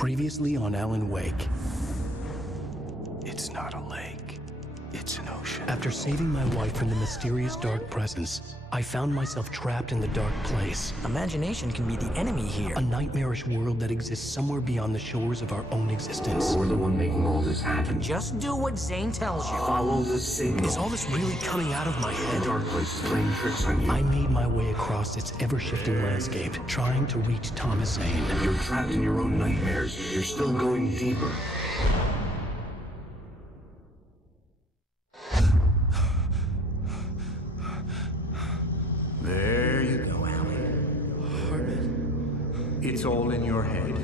Previously on Alan Wake. It's not a lake. It's an ocean. After saving my wife from the mysterious dark presence, I found myself trapped in the dark place. Imagination can be the enemy here. A nightmarish world that exists somewhere beyond the shores of our own existence. We're the one making all this happen. Just do what Zane tells you. Follow the signal. Is all this really coming out of my head? The dark place is playing tricks on you. I made my way across its ever-shifting landscape, trying to reach Thomas Zane. You're trapped in your own nightmares. You're still going deeper. There you go, Alan. Herman. It's all in your head.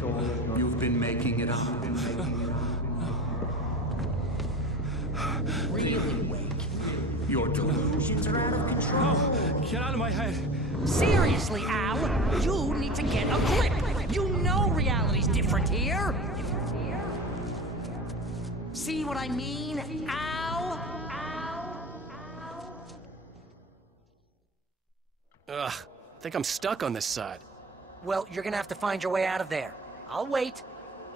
You've been making it up. Really, Wake? Your Delusions are out of control. No! Get out of my head! Seriously, Al, you need to get a grip. You know reality's different here. See what I mean, Al? Ugh, I think I'm stuck on this side. Well, you're gonna have to find your way out of there. I'll wait.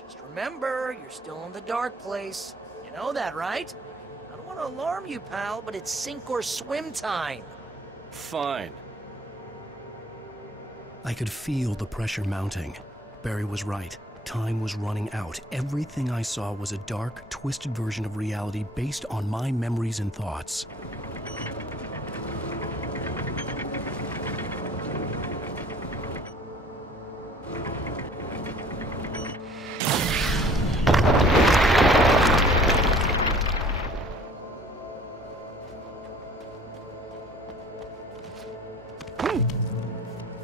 Just remember, you're still in the dark place. You know that, right? I don't want to alarm you, pal, but it's sink or swim time. Fine. I could feel the pressure mounting. Barry was right. Time was running out. Everything I saw was a dark, twisted version of reality based on my memories and thoughts.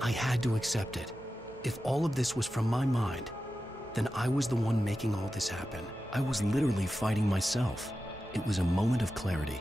I had to accept it. If all of this was from my mind, then I was the one making all this happen. I was literally fighting myself. It was a moment of clarity.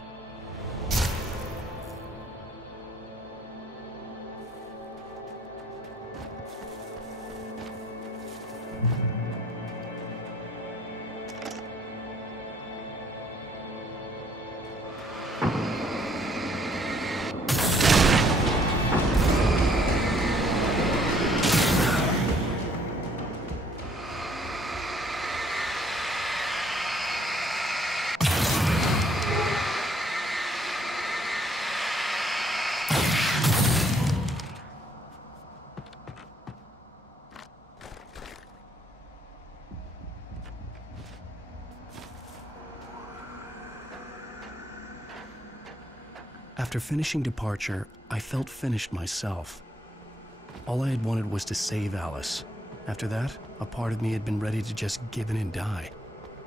After finishing Departure, I felt finished myself. All I had wanted was to save Alice. After that, a part of me had been ready to just give in and die.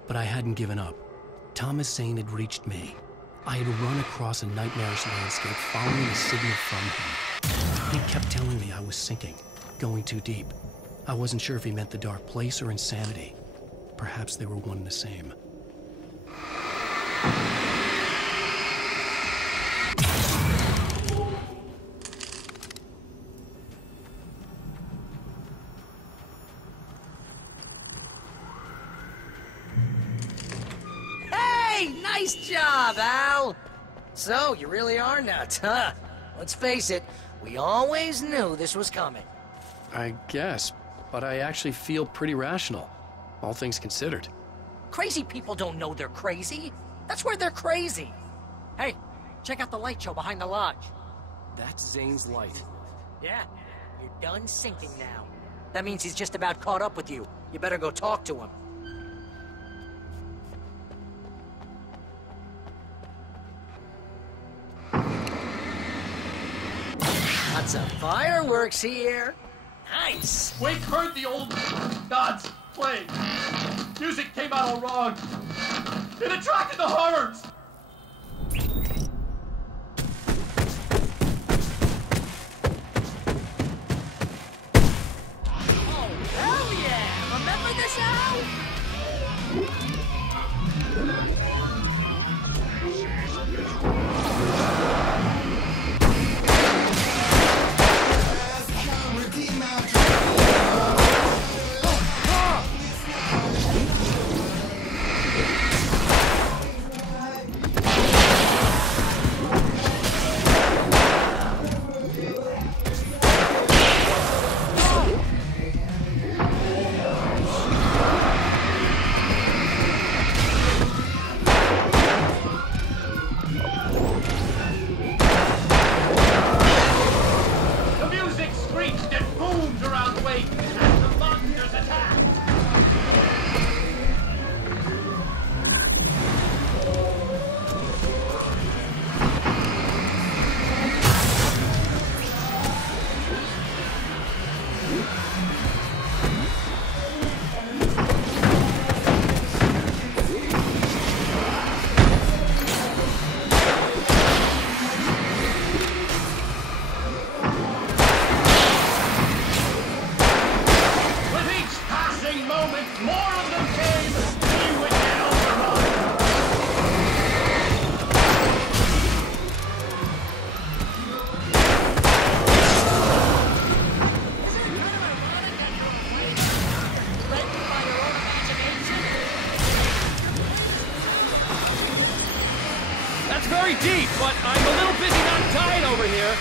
But I hadn't given up. Thomas Zane had reached me. I had run across a nightmarish landscape following a signal from him. He kept telling me I was sinking, going too deep. I wasn't sure if he meant the dark place or insanity. Perhaps they were one and the same. Nice job, Al! So, you really are nuts, huh? Let's face it, we always knew this was coming. I guess, but I actually feel pretty rational, all things considered. Crazy people don't know they're crazy. That's where they're crazy. Hey, check out the light show behind the lodge. That's Zane's light. Yeah, you're done sinking now. That means he's just about caught up with you. You better go talk to him. Lots of fireworks here. Nice. Wake heard the old gods play. Music came out all wrong. It attracted the horrors. Oh, hell yeah! Remember this, Al? more of them came, he went down the run. That's very deep, but I'm a little busy not dying over here.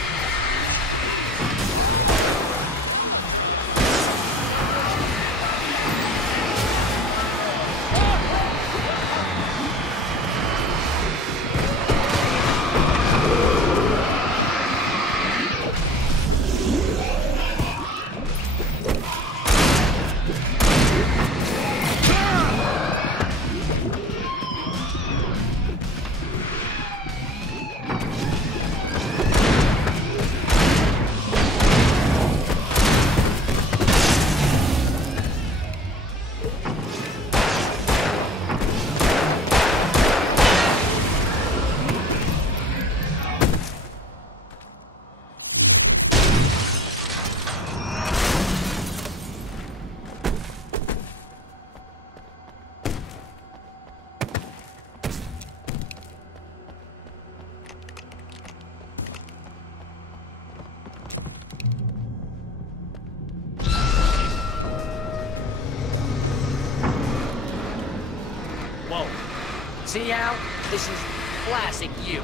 See, Al? This is classic you.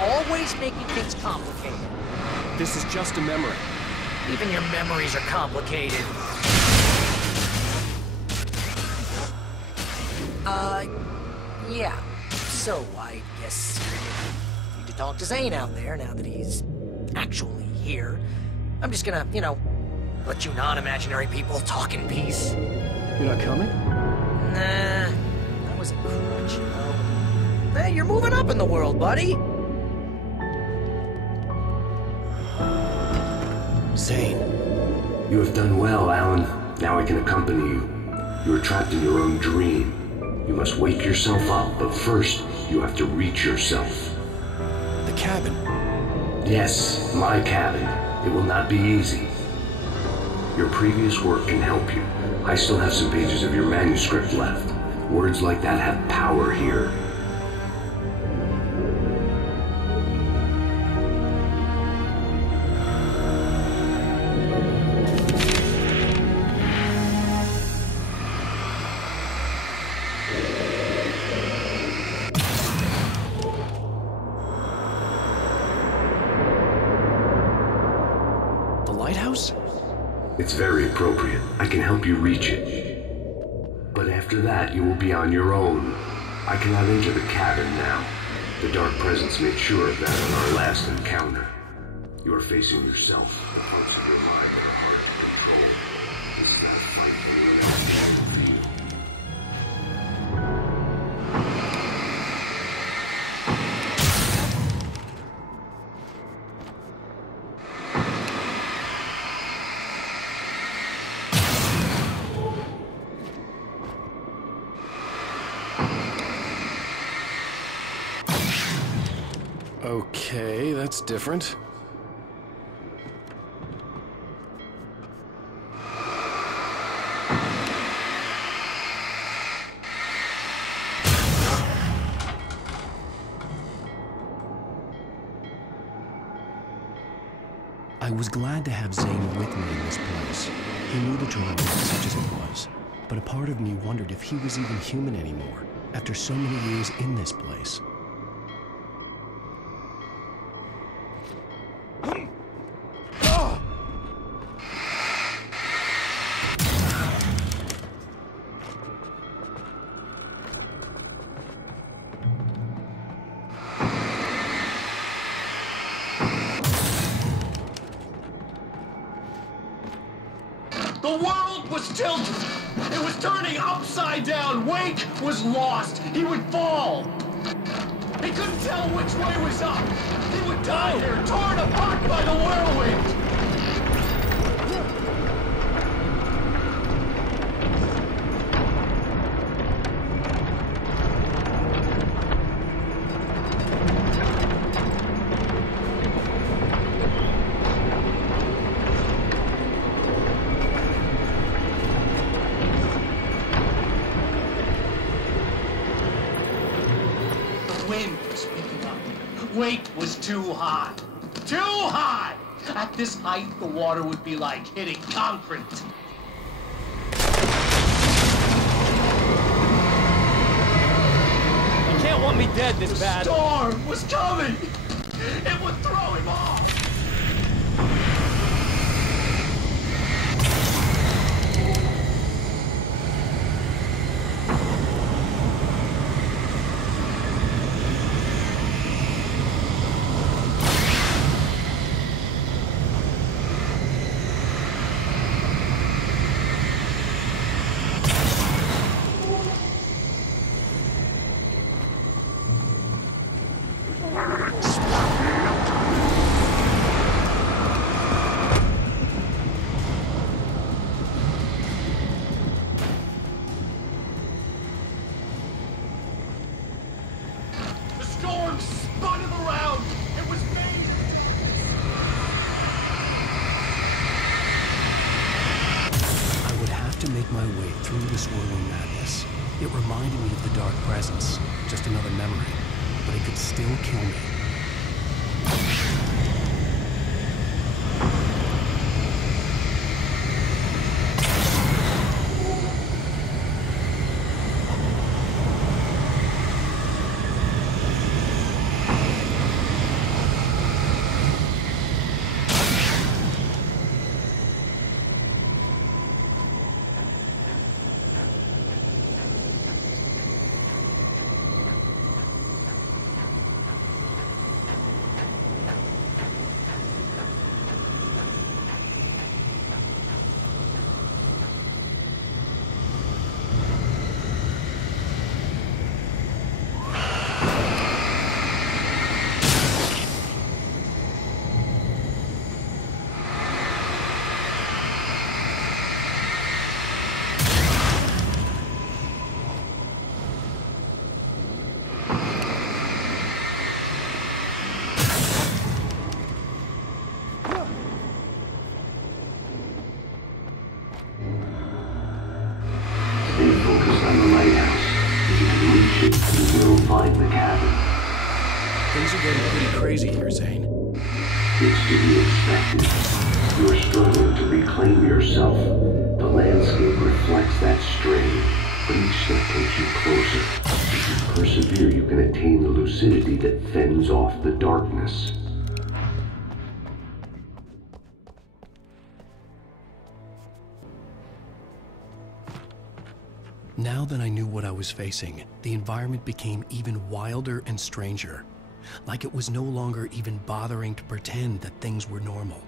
Always making things complicated. This is just a memory. Even your memories are complicated. Yeah. So, I guess you need to talk to Zane out there now that he's actually here. I'm just gonna, let you non-imaginary people talk in peace. You're not coming? Nah, that was a crutch, Hey, you're moving up in the world, buddy. Zane. You have done well, Alan. Now I can accompany you. You are trapped in your own dream. You must wake yourself up, but first, you have to reach yourself. The cabin. Yes, my cabin. It will not be easy. Your previous work can help you. I still have some pages of your manuscript left. Words like that have power here. Lighthouse? It's very appropriate. I can help you reach it. But after that, you will be on your own. I cannot enter the cabin now. The Dark Presence made sure of that on our last encounter. You are facing yourself. The parts of your mind that are hard to control. This last fight will really you. Okay, that's different. I was glad to have Zane with me in this place. He knew the drama, such as it was, but a part of me wondered if he was even human anymore, after so many years in this place. The world was tilted. It was turning upside down. Wake was lost. He would fall. He couldn't tell which way was up. He would die here, torn apart by the whirlwind. wind was picking up. Wake was too high. Too high! At this height, the water would be like hitting concrete. You can't want me dead this bad. The storm was coming! It would throw him off! My way through the swirling madness. It reminded me of the Dark Presence, just another memory, but it could still kill me. Things are getting pretty crazy here, Zane. It's to be expected. You're struggling to reclaim yourself. The landscape reflects that strain, but each step takes you closer. If you persevere, you can attain the lucidity that fends off the darkness. Now that I knew what I was facing, the environment became even wilder and stranger. Like it was no longer even bothering to pretend that things were normal.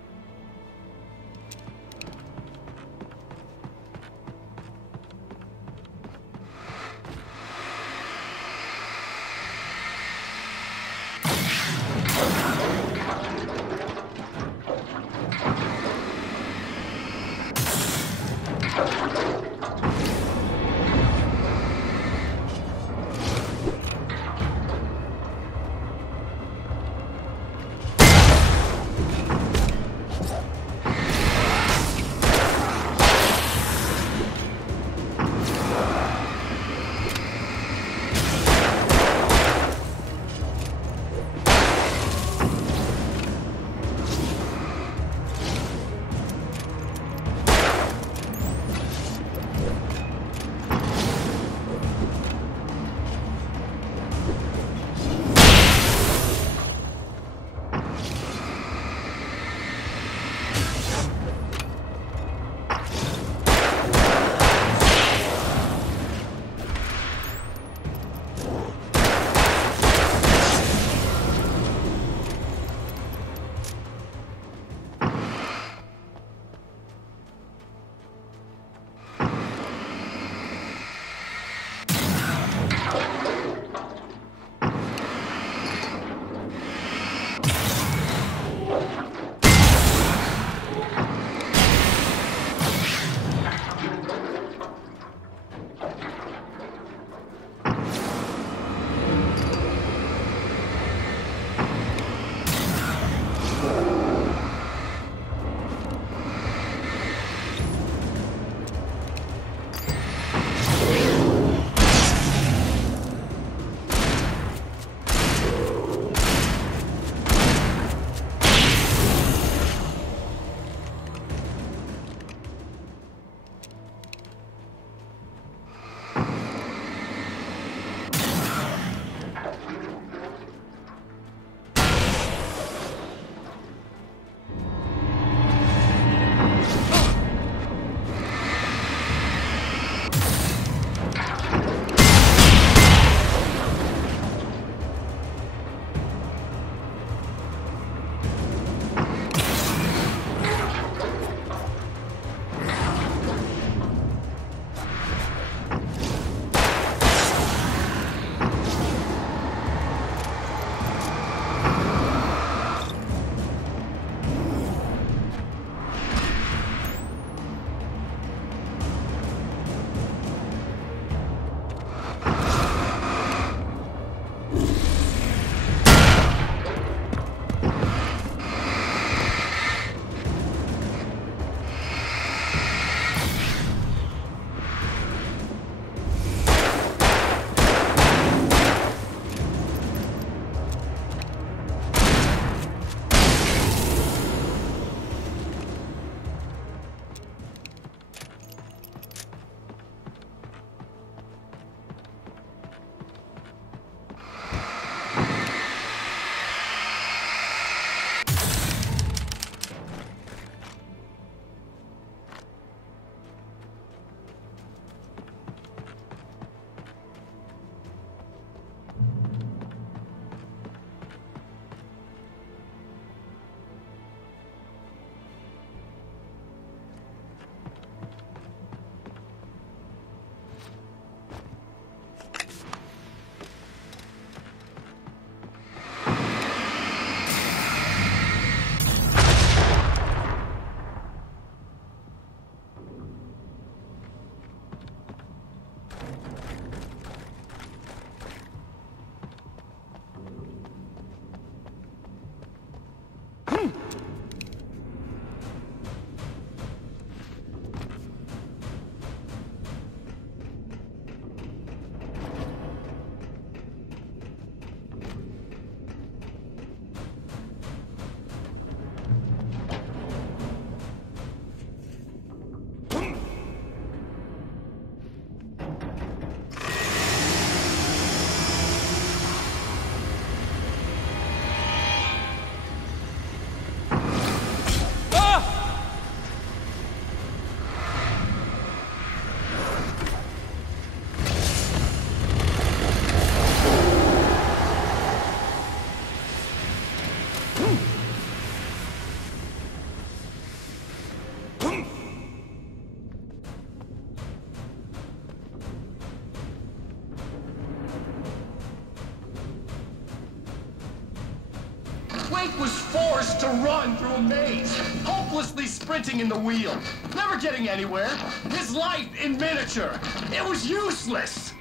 Wake was forced to run through a maze, hopelessly sprinting in the wheel, never getting anywhere. His life in miniature. It was useless.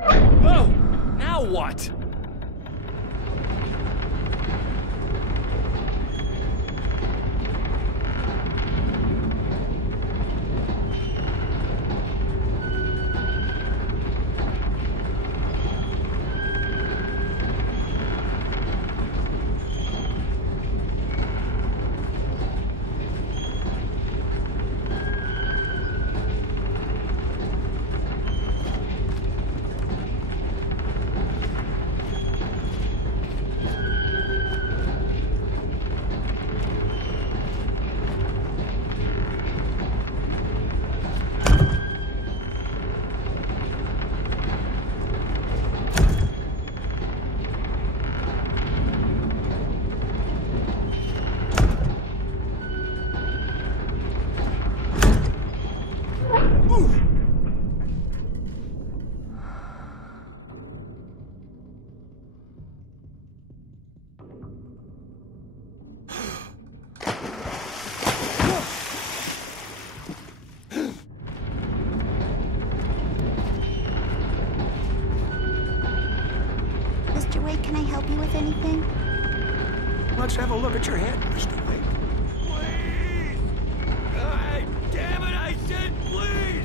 Oh! Now what? Mr. Wake, can I help you with anything? Let's have a look at your head, Mr. Wake. Please! God damn it, I said please!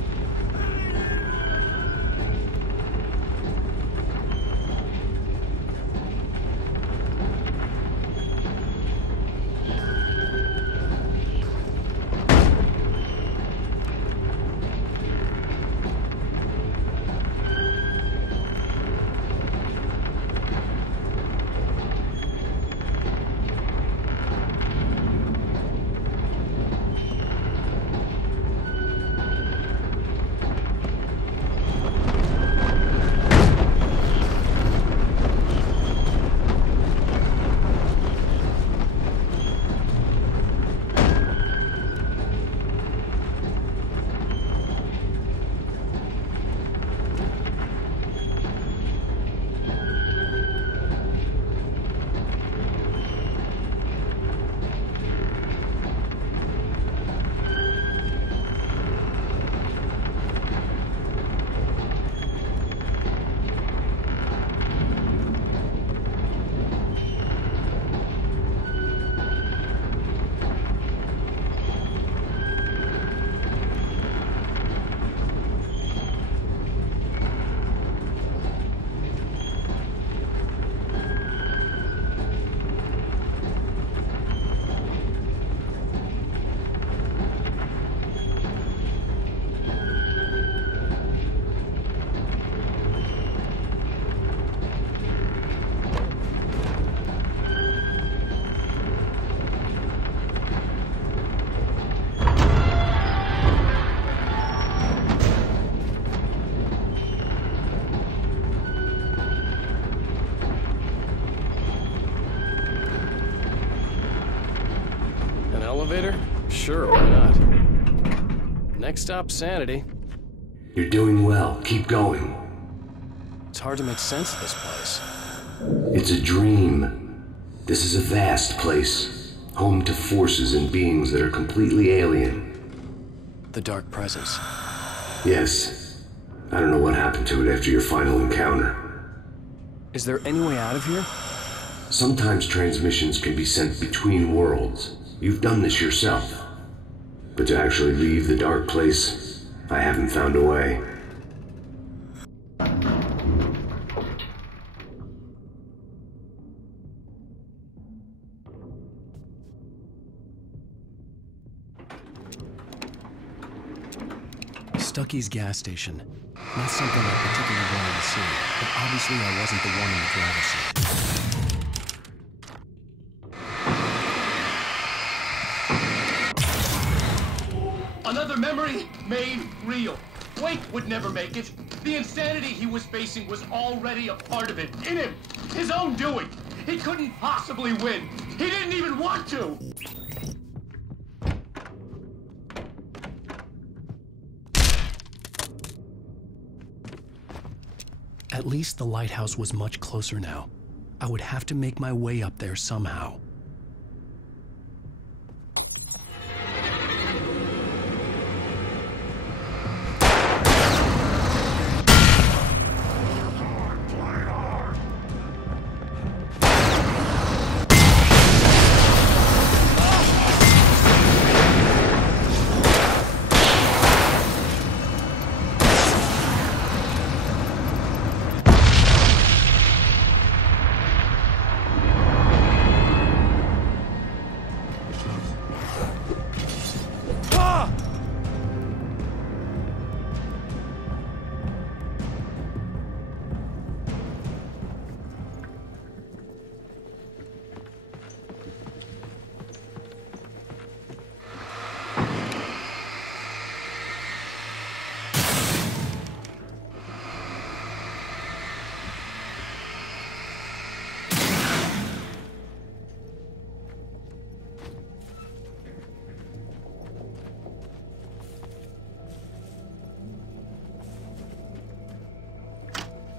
Elevator? Sure, why not? Next stop, Sanity. You're doing well. Keep going. It's hard to make sense of this place. It's a dream. This is a vast place, home to forces and beings that are completely alien. The Dark Presence. Yes. I don't know what happened to it after your final encounter. Is there any way out of here? Sometimes transmissions can be sent between worlds. You've done this yourself. But to actually leave the dark place, I haven't found a way. Stucky's gas station. Not something I particularly wanted to see, but obviously I wasn't the one in the driver's seat. Another memory made real. Wake would never make it. The insanity he was facing was already a part of it, in him. His own doing. He couldn't possibly win. He didn't even want to. At least the lighthouse was much closer now. I would have to make my way up there somehow.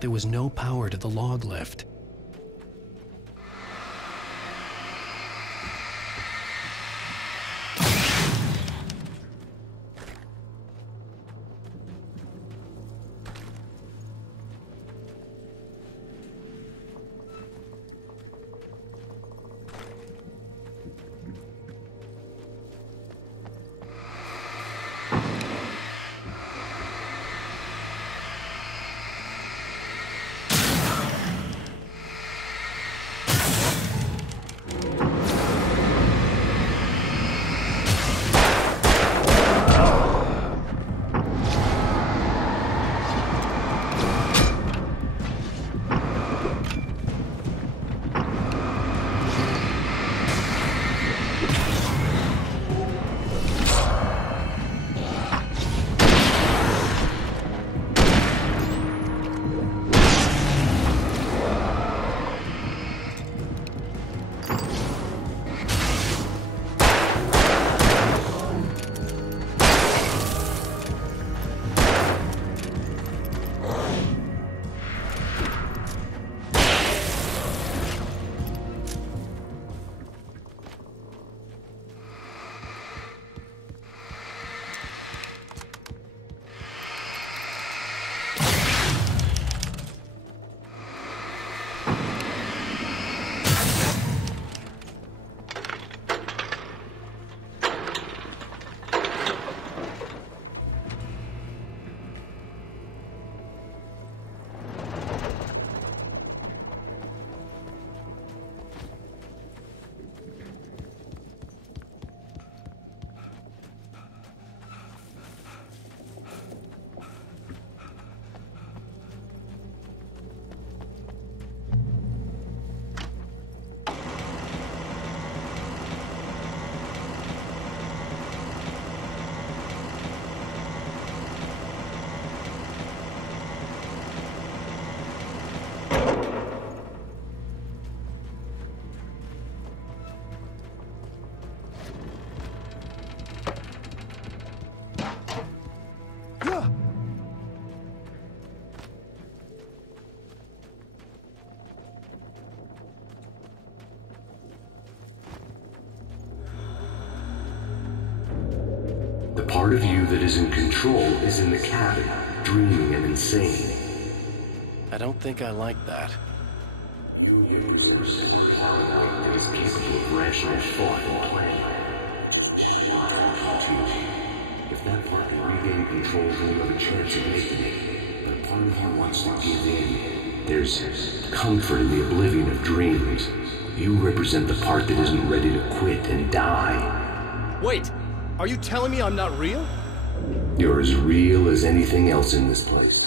There was no power to the log lift. The part of you that is in control is in the cabin, dreaming and insane. I don't think I like that. You represent the part of life that is capable of rational thought and planning. Which is why I teach you. If that part can regain control, then you have a chance of making it. But a part of you wants to give in. There's comfort in the oblivion of dreams. You represent the part that isn't ready to quit and die. Wait, are you telling me I'm not real? You're as real as anything else in this place.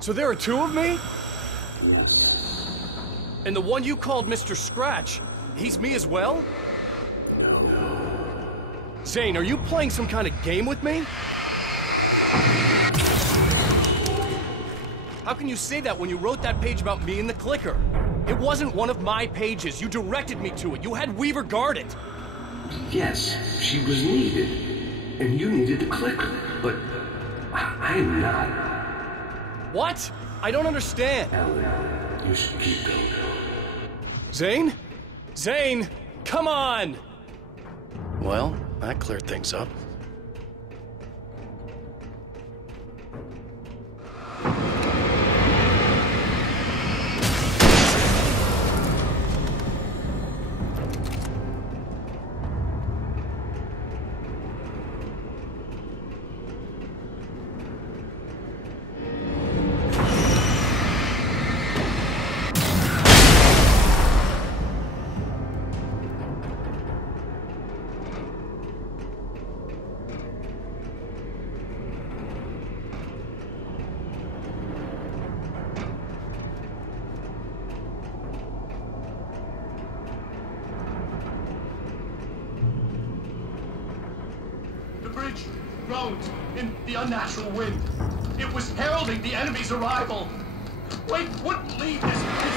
So there are two of me? And the one you called Mr. Scratch, he's me as well? No. Zane, are you playing some kind of game with me? How can you say that when you wrote that page about me in the clicker? It wasn't one of my pages. You directed me to it. You had Weaver guard it. Yes, she was needed. And you needed the clicker. But I'm not. What? I don't understand. Alan, you should keep going. Zane? Zane! Come on! Well, that cleared things up. The bridge groaned in the unnatural wind. It was heralding the enemy's arrival. Wake wouldn't leave this line.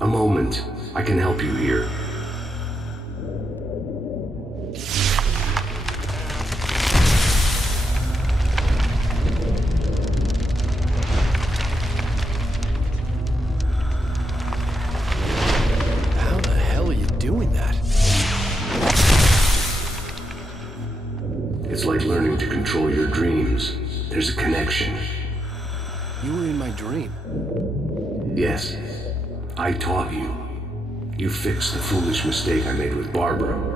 A moment. I can help you here. How the hell are you doing that? It's like learning to control your dreams. There's a connection. You were in my dream. Yes. I taught you. You fixed the foolish mistake I made with Barbara.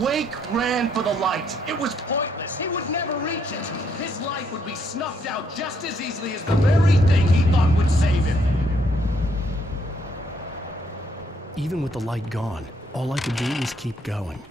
Wake ran for the light. It was pointless. He would never reach it. His life would be snuffed out just as easily as the very thing he thought would save him. Even with the light gone, all I could do was keep going.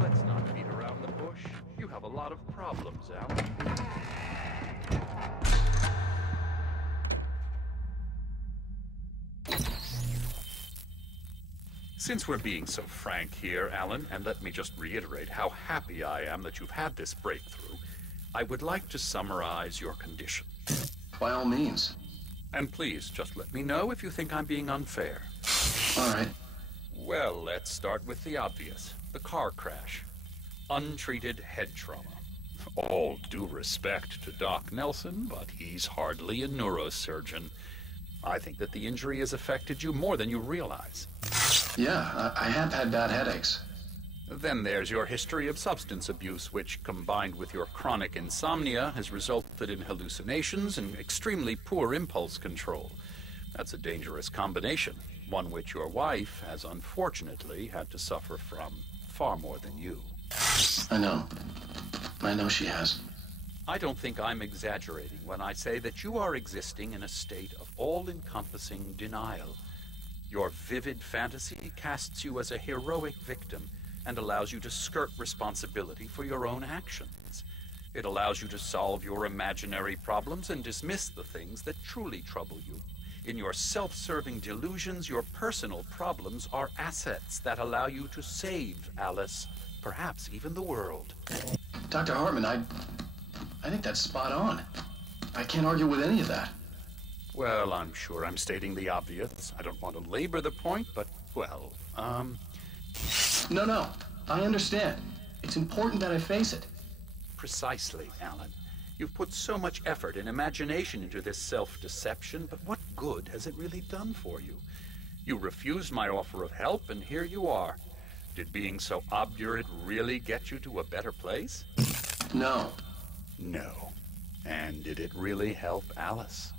Let's not beat around the bush. You have a lot of problems, Alan. Since we're being so frank here, Alan, and let me just reiterate how happy I am that you've had this breakthrough, I would like to summarize your condition. By all means. And please, just let me know if you think I'm being unfair. All right. Well, let's start with the obvious. The car crash. Untreated head trauma. All due respect to Doc Nelson, but he's hardly a neurosurgeon. I think that the injury has affected you more than you realize. Yeah, I have had bad headaches. Then there's your history of substance abuse, which, combined with your chronic insomnia, has resulted in hallucinations and extremely poor impulse control. That's a dangerous combination, one which your wife has unfortunately had to suffer from far more than you. I know. I know she has. I don't think I'm exaggerating when I say that you are existing in a state of all-encompassing denial. Your vivid fantasy casts you as a heroic victim and allows you to skirt responsibility for your own actions. It allows you to solve your imaginary problems and dismiss the things that truly trouble you. In your self-serving delusions, your personal problems are assets that allow you to save Alice, perhaps even the world. Dr. Hartman, I think that's spot on. I can't argue with any of that. Well, I'm sure I'm stating the obvious. I don't want to labor the point, but, well, No, I understand. It's important that I face it. Precisely, Alan. You've put so much effort and imagination into this self-deception, but what good has it really done for you? You refused my offer of help, and here you are. Did being so obdurate really get you to a better place? No. No. And did it really help Alice?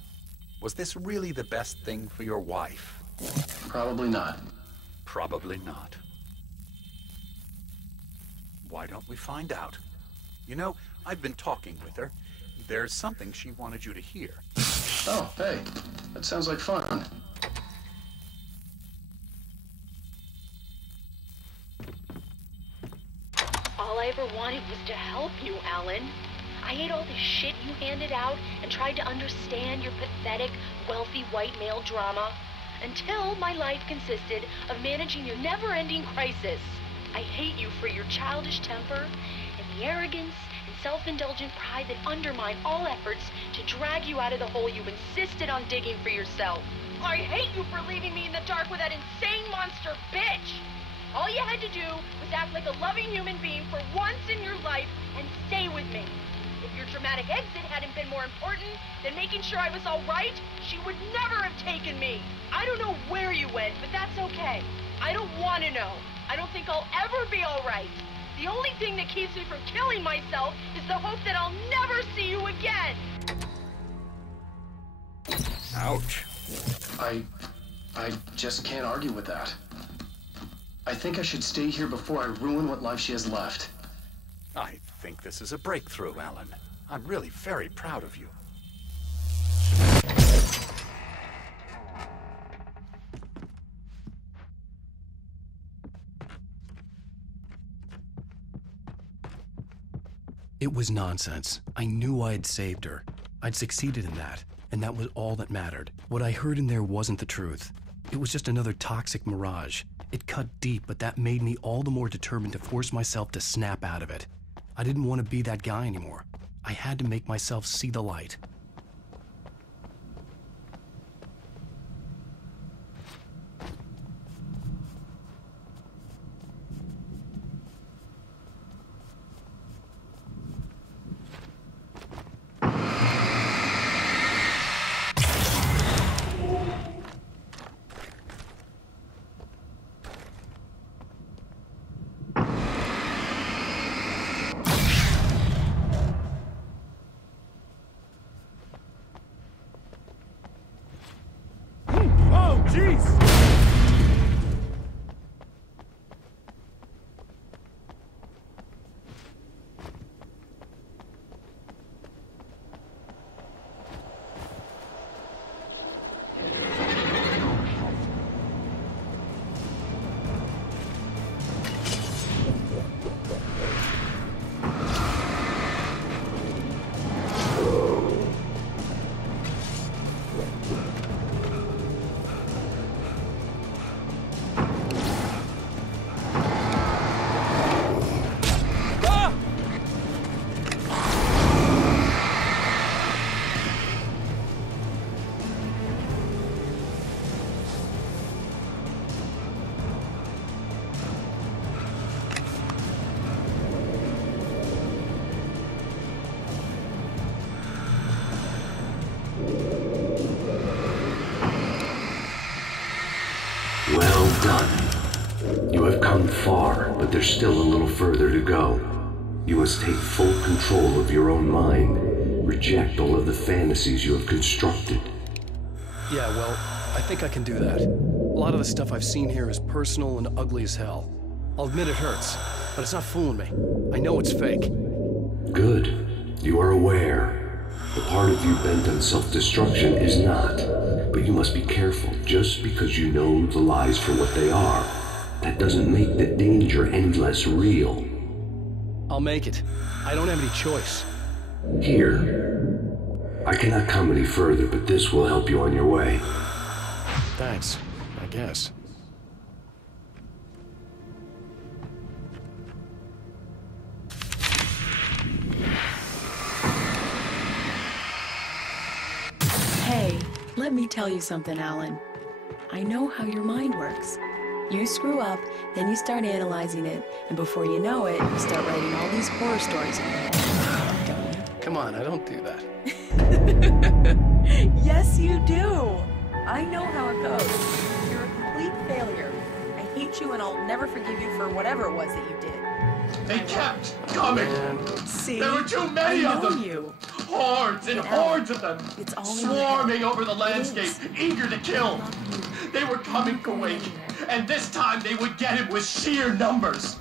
Was this really the best thing for your wife? Probably not. Probably not. Why don't we find out? You know, I've been talking with her. There's something she wanted you to hear. Oh, hey. That sounds like fun. All I ever wanted was to help you, Alan. I ate all the shit you handed out and tried to understand your pathetic, wealthy white male drama until my life consisted of managing your never-ending crisis. I hate you for your childish temper and the arrogance and self-indulgent pride that undermine all efforts to drag you out of the hole you insisted on digging for yourself. I hate you for leaving me in the dark with that insane monster bitch! All you had to do was act like a loving human being for once in your life and stay with me. If your dramatic exit hadn't been more important than making sure I was all right, she would never have taken me. I don't know where you went, but that's okay. I don't want to know. I don't think I'll ever be all right. The only thing that keeps me from killing myself is the hope that I'll never see you again. Ouch. I just can't argue with that. I think I should stay here before I ruin what life she has left. I think this is a breakthrough, Alan. I'm really very proud of you. It was nonsense. I knew I had saved her. I'd succeeded in that, and that was all that mattered. What I heard in there wasn't the truth. It was just another toxic mirage. It cut deep, but that made me all the more determined to force myself to snap out of it. I didn't want to be that guy anymore. I had to make myself see the light. Well done. You have come far, but there's still a little further to go. You must take full control of your own mind. Reject all of the fantasies you have constructed. Yeah, well, I think I can do that. A lot of the stuff I've seen here is personal and ugly as hell. I'll admit it hurts, but it's not fooling me. I know it's fake. Good. You are aware. The part of you bent on self-destruction is not. But you must be careful. Just because you know the lies for what they are, that doesn't make the danger any less real. I'll make it. I don't have any choice. Here. I cannot come any further, but this will help you on your way. Thanks, I guess. Hey, let me tell you something, Alan. I know how your mind works. You screw up, then you start analyzing it, and before you know it, you start writing all these horror stories in your head. Don't you? Come on, I don't do that. Yes, you do. I know how it goes. You're a complete failure. I hate you, and I'll never forgive you for whatever it was that you did. They kept coming. See? There were too many of them. You. Hordes and hordes of them. It's all swarming over the landscape, eager to kill. They were coming for Wake, and this time they would get him with sheer numbers.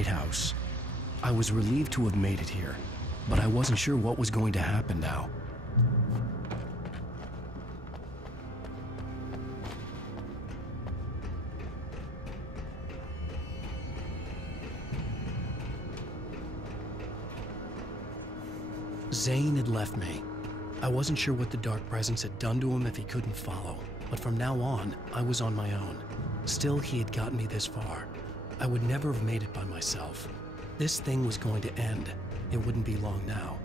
lighthouse. I was relieved to have made it here, but I wasn't sure what was going to happen now. Zane had left me. I wasn't sure what the Dark Presence had done to him if he couldn't follow, but from now on, I was on my own. Still, he had gotten me this far. I would never have made it by myself. This thing was going to end. It wouldn't be long now.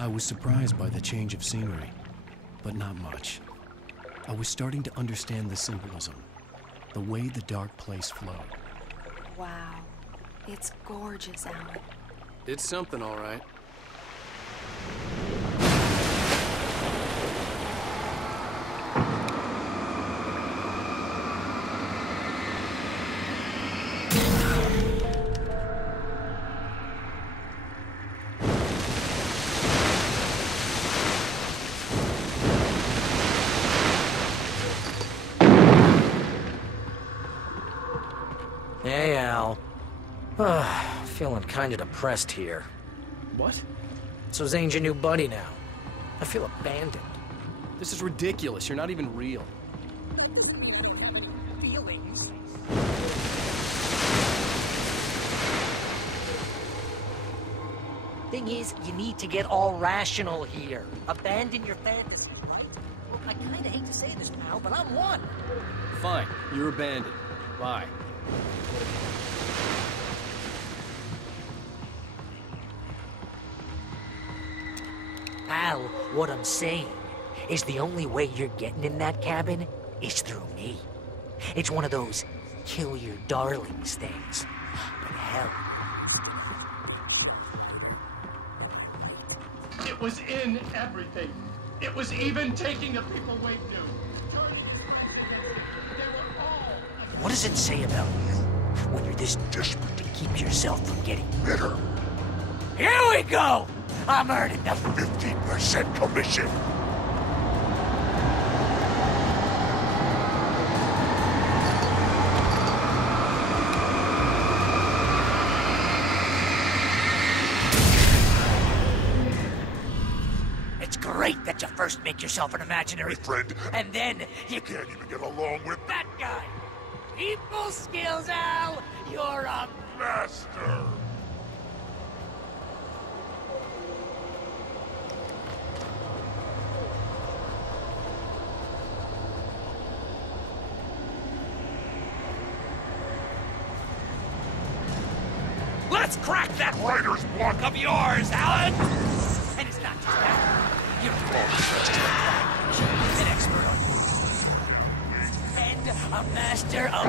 I was surprised by the change of scenery, but not much. I was starting to understand the symbolism, the way the dark place flowed. Wow. It's gorgeous, Alan. It's something, all right. Hey, Al. Feeling kinda depressed here. What? So Zane's your new buddy now. I feel abandoned. This is ridiculous. You're not even real. Feelings? Thing is, you need to get all rational here. Abandon your fantasies, right? Look, I kinda hate to say this now, but I'm one. Fine. You're abandoned. Bye. Al, what I'm saying is the only way you're getting in that cabin is through me. It's one of those kill your darlings things. But hell, It was in everything. It was even taking the people Wade knew. Turning it. They were all... what does it say about you when you're this desperate to keep yourself from getting bitter? Here we go! I'm earning the 15% commission. It's great that you first make yourself an imaginary friend, and then you can't even get along with that guy. People skills, Al! You're a master! Let's crack that writer's block of yours, Alan! And it's not just that. You're an expert on and a master of...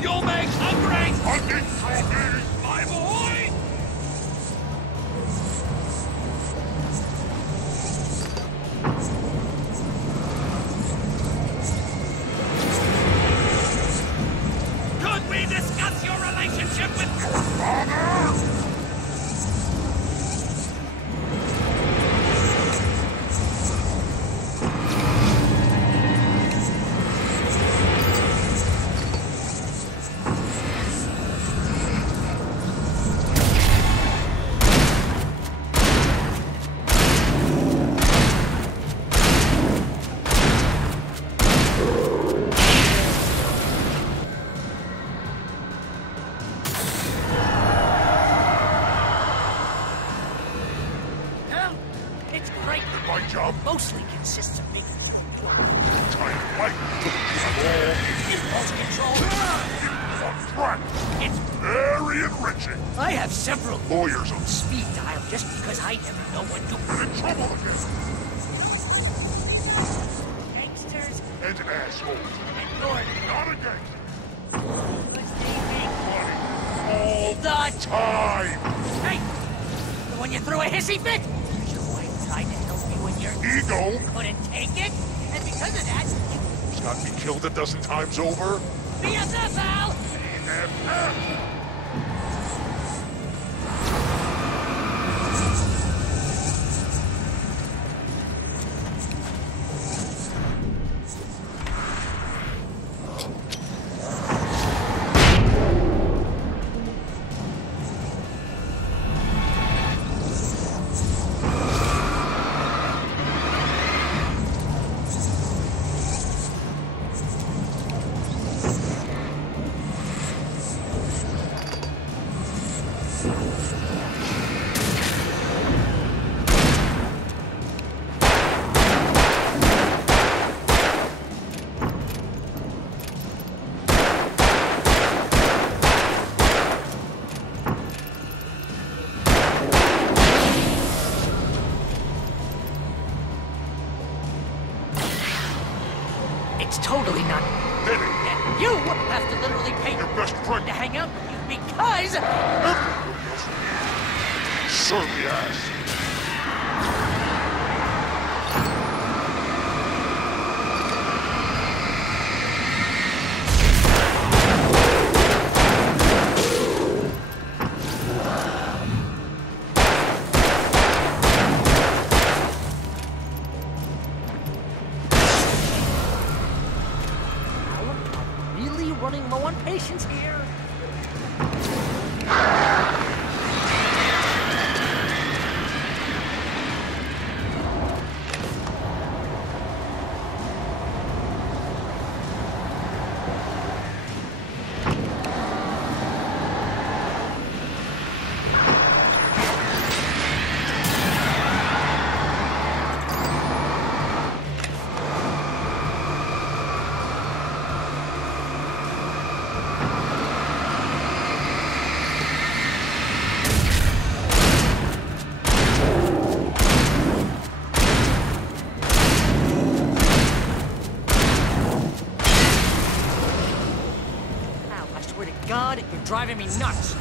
You'll make a great hunting trophy, my boy! just to make Try to fight. impulse control. It's a threat. It's very enriching. I have several Lawyers on speed dial just because I never know when to. You're in trouble again. Gangsters And assholes. and Gordon. Not a gangster. Because they make Money. All the time. Hey! The one you threw a hissy fit? Your wife tried to help you and your Ego. couldn't take it? And because of that, Who's got me killed a dozen times over? BFF, Al! BFF. It's totally not. Denny. And you have to literally pay Your best friend. to hang out with you because. Everybody else certainly has. I'm really running low on patience here. I swear to God, you're driving me nuts.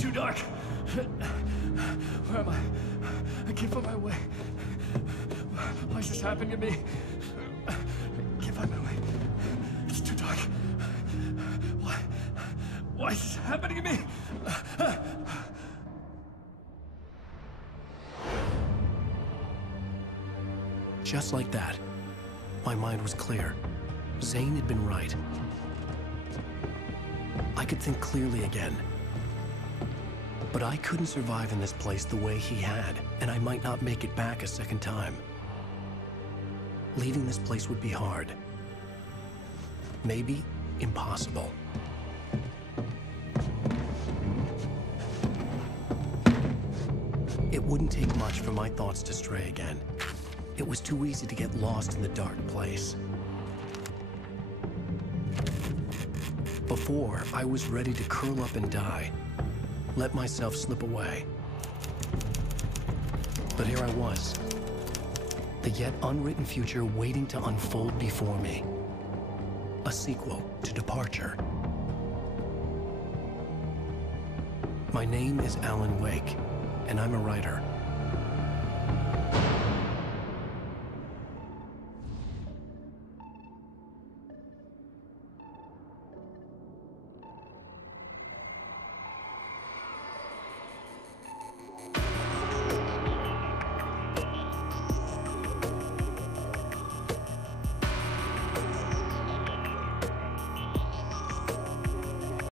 too dark. Where am I? I can't find my way. Why is this happening to me? I can't find my way. It's too dark. Why is this happening to me? Just like that, my mind was clear. Zane had been right. I could think clearly again. But I couldn't survive in this place the way he had, and I might not make it back a second time. Leaving this place would be hard. Maybe impossible. It wouldn't take much for my thoughts to stray again. It was too easy to get lost in the dark place. Before, I was ready to curl up and die. Let myself slip away. But here I was. The yet unwritten future waiting to unfold before me. A sequel to Departure. My name is Alan Wake, and I'm a writer.